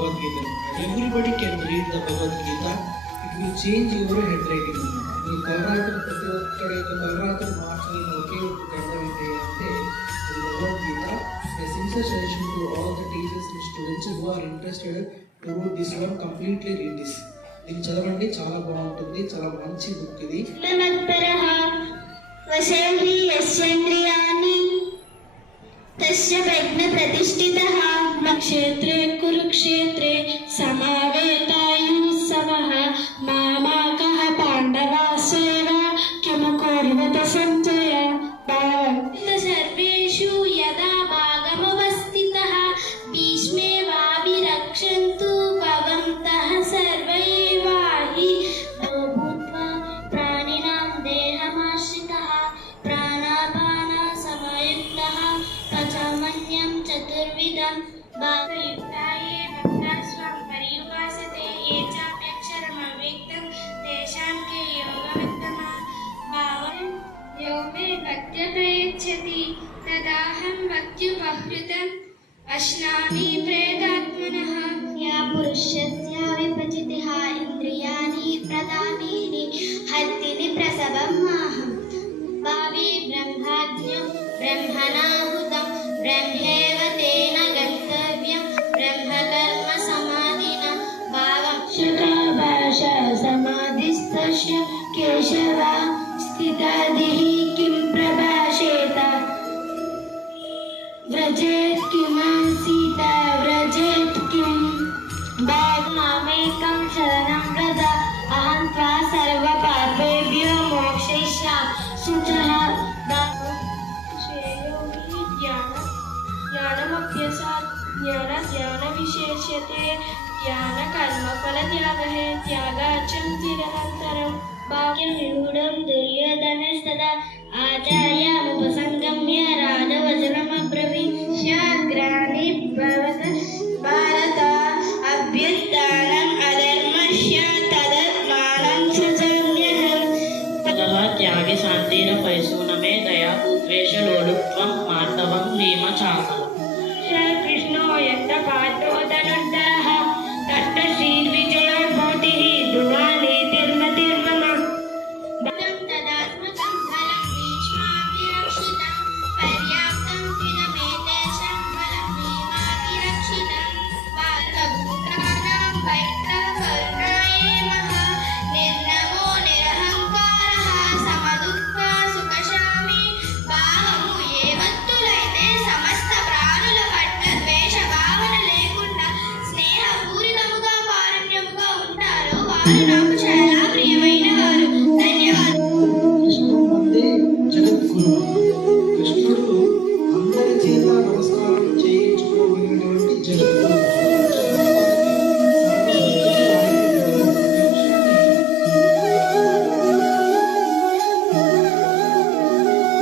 Everybody can read the Bhagavad Gita. It will change your handwriting. మీ తలరాత్రి ప్రతి ఒక్కరి యొక్క తలరాత్రి మార్చలేని ఒకే ఒక గ్రంథం ఏంటి అంటే అది Bhagavad Gita. A sincere suggestion to all the teachers and students who are interested to read this one, completely read this. దీన్ని చదవండి, చాలా బాగుంటుంది, చాలా మంచి బుక్ ఇది. వశేహి యస్యేంద్రియాణి తస్య ప్రజ్ఞ ప్రతిష్ఠితః క్షేత్రే కురుక్షేత్రే సమావేతాయుత్సవః మామాకః పాండవాస్సైవ కిముకుర్వత సంజయ సర్వేషు యదా భాగమవస్థితః భీష్మే వాభిరక్షन्तు భవంతః సర్వైవాహి భూత్వా ప్రాణినాం దేహమాశ్రితః ప్రాణాపాన సమయుక్తః పచమన్యం చతుర్విధం భావయుక్తాయే భక్తాస్వం పరియుపాసతే ఏ చాప్యక్షరమవ్యక్తం తేషాం కే యోగవిత్తమా భావం యో మే భక్త్యప్రయచ్చతి తదాహం భక్త్యుపహృతం అశ్నామి ప్రేతాత్మనః యా పురుషస్య విభజితః ఇంద్రియాణి ప్రధానీని హత్తిని ప్రసవం మాహం భావి బ్రహ్మాజ్ఞం బ్రహ్మణాహుతం బ్రహ్మేవ తేన గంతవ్యం బ్రహ్మకర్మ సమాధిన భావం శుకాభాష సమాధిస్తస్య కేశవ స్థితాదిః కిం ప్రభాషేత వ్రజేత్ కిమాసీత వ్రజేత్ కిం మామేకం శరణం వ్రజ అహం త్వా సర్వ పాపేభ్యో మోక్షయిష్యామి శుచః ज्ञानमभ्यसात् ज्ञान विशेष्यते ज्ञान कर्म फल त्यागः त्यागाचं चिरन्तरं वाक्यमिगूढं दुर्योधनस्तदा आचार्यमुपसंगम्य राजवचनमब्रवीत् शाग्राणि भवत भारत अभ्युत्थानम् अधर्मस्य तदात्मानं सृजाम्यहम् ततः त्यागे शान्तिरपैशूनमे दया उद्वेष लोलुप्त्वं मार्दवं भीम चाकलम् श्रीकृष्णो यत्र पार्थो